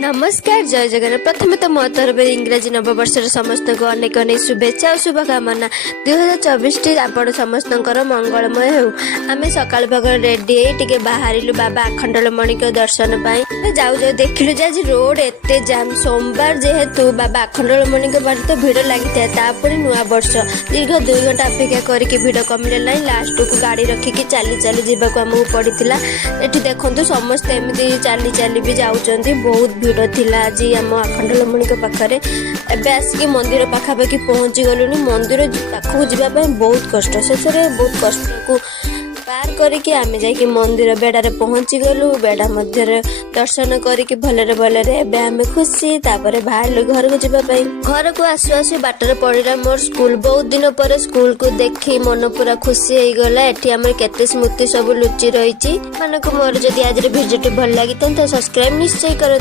नमस्कार जय जगन्नाथ। प्रथम तो मो तरफ इंग्राजी नववर्ष समस्त को अनेक अनेक शुभेच्छा और शुभकामना। 2024 आपण समस्त मंगलमय हो। आम सकाल भागर रेडी टे बाहर बाबा आखंडलमणि के दर्शन पाई जाऊ जाऊ देखिलु जे आज रोड एते जाम। सोमवार जेहेतु बाबा आखंडलमणि के बारे तो भिड़ लगी था। नुआ वर्ष दीर्घ 2 घंटा अपेक्षा करके भिड़ कमिले ना। लास्ट को गाड़ी रखिकी चली चली जावाक आमको पड़ता। एठी देखंतु समस्त एमती चली चली भी जाउचंती। बहुत भिड़ थिला आज आम आखंडलमणि के पाखरे। एबे आसिक मंदिर पाखापाखि पहुंची गलुनी। मंदिर पाखक जावाई बहुत कष्ट। शेष बहुत कष्ट को पार करके आम जाकि मंदिर बेड़ारे पहुंची गलु। बेड़ा मध्य दर्शन करके भलरे भलरे एबे आम खुशी तापर बाहर घर को जावाई। घर को आसु आसु बाटर पड़ा मोर स्कूल। बहुत दिन पर स्कूल को देखी मन पूरा खुशी हो गला। एठी हमर केते स्मृति सब लुचि रही मानक। मोर जदि आज वीडियो भल लगी तो सब्सक्राइब निश्चय कर।